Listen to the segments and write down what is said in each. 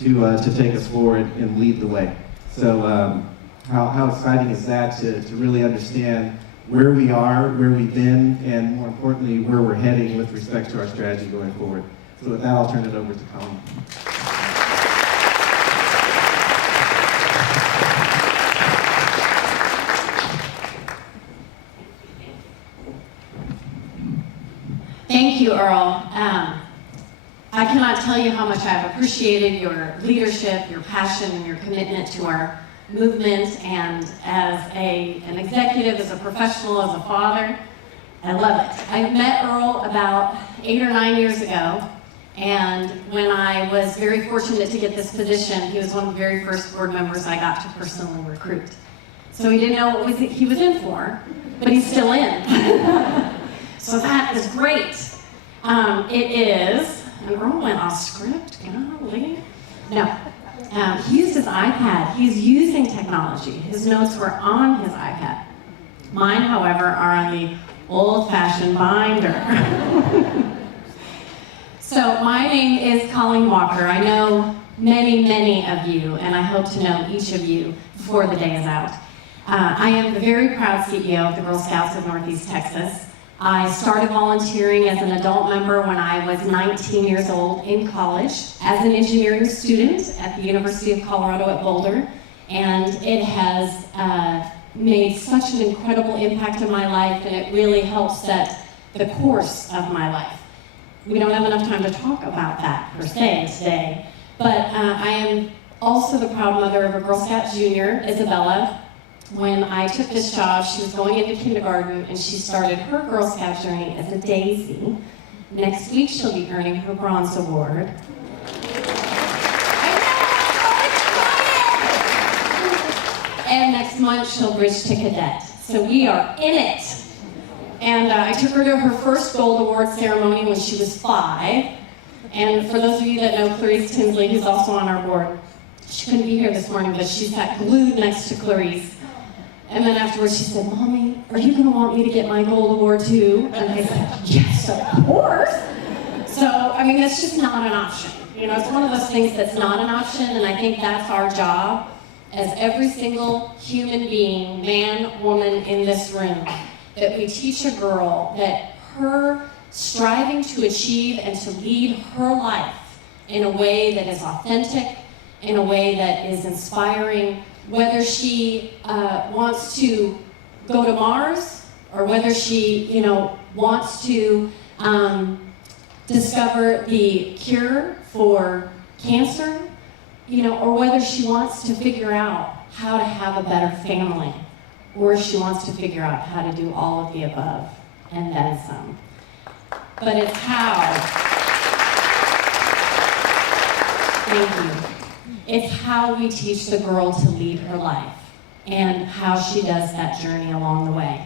to take us forward and lead the way. So how exciting is that to really understand where we are, where we've been, and more importantly, where we're heading with respect to our strategy going forward. So with that, I'll turn it over to Colleen. Thank you, Earl. I cannot tell you how much I've appreciated your leadership, your passion, and your commitment to our movement, and as an executive, as a professional, as a father. I love it. I met Earl about 8 or 9 years ago, and when I was very fortunate to get this position, he was one of the very first board members I got to personally recruit. So he didn't know what he was in for, but he's still in. So that is great. It is, and Earl went off script, golly. No, he used his iPad. He's using technology. His notes were on his iPad. Mine, however, are on the old-fashioned binder. So my name is Colleen Walker. I know many, many of you, and I hope to know each of you before the day is out. I am the very proud CEO of the Girl Scouts of Northeast Texas. I started volunteering as an adult member when I was 19 years old in college as an engineering student at the University of Colorado at Boulder, and it has made such an incredible impact on my life, and it really helped set the course of my life. We don't have enough time to talk about that per se today, but I am also the proud mother of a Girl Scout junior, Isabella. When I took this job, she was going into kindergarten, and she started her Girl Scout journey as a daisy. Next week, she'll be earning her bronze award. And next month, she'll bridge to cadet. So we are in it. And I took her to her first gold award ceremony when she was 5. And for those of you that know Clarice Tinsley, who's also on our board, she couldn't be here this morning, but she sat glued next to Clarice. And then afterwards she said, "Mommy, are you going to want me to get my gold award too?" And I said, "Yes, of course." So, I mean, it's just not an option. You know, it's one of those things that's not an option, and I think that's our job as every single human being, man, woman in this room, that we teach a girl that her striving to achieve and to lead her life in a way that is authentic, in a way that is inspiring, whether she wants to go to Mars or whether she, wants to discover the cure for cancer, or whether she wants to figure out how to have a better family, or she wants to figure out how to do all of the above and then some. But it's how. Thank you. It's how we teach the girl to lead her life and how she does that journey along the way.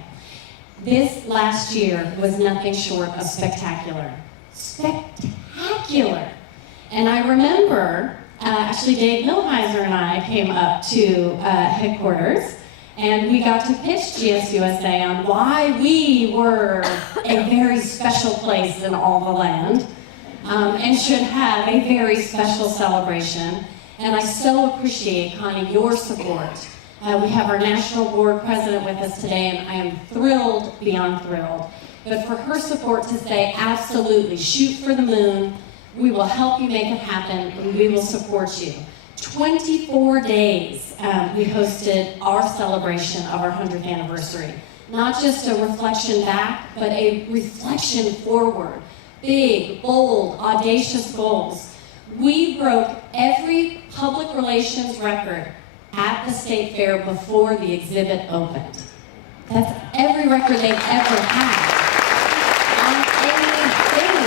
This last year was nothing short of spectacular. Spectacular! And I remember, actually Dave Milheiser and I came up to headquarters, and we got to pitch GSUSA on why we were a very special place in all the land and should have a very special celebration. And I so appreciate, Connie, your support. We have our national board president with us today, and I am thrilled, beyond thrilled. But for her support to say, absolutely, shoot for the moon, we will help you make it happen, and we will support you. 24 days we hosted our celebration of our 100th anniversary. Not just a reflection back, but a reflection forward. Big, bold, audacious goals. We broke every public relations record at the State Fair before the exhibit opened. That's every record they've ever had on anything.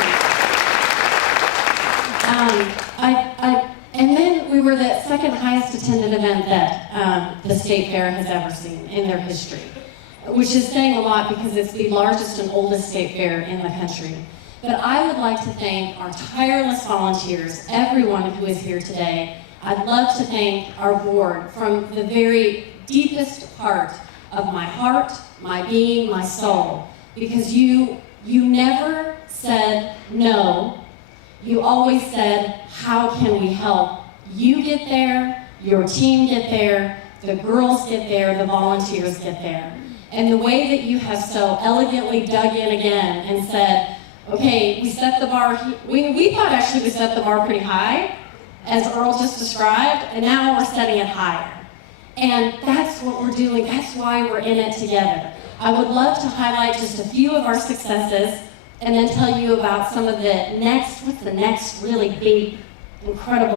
And then we were the second highest attended event that the State Fair has ever seen in their history, which is saying a lot because it's the largest and oldest State Fair in the country. But I would like to thank our tireless volunteers, everyone who is here today. I'd love to thank our board from the very deepest part of my heart, my being, my soul, because you never said no. You always said, how can we help You get there, your team get there, the girls get there, the volunteers get there. And the way that you have so elegantly dug in again and said, okay, we set the bar, we thought actually we set the bar pretty high, as Earl just described, and now we're setting it higher. And that's what we're doing, that's why we're in it together. I would love to highlight just a few of our successes and then tell you about some of the next, what's the next really big, incredible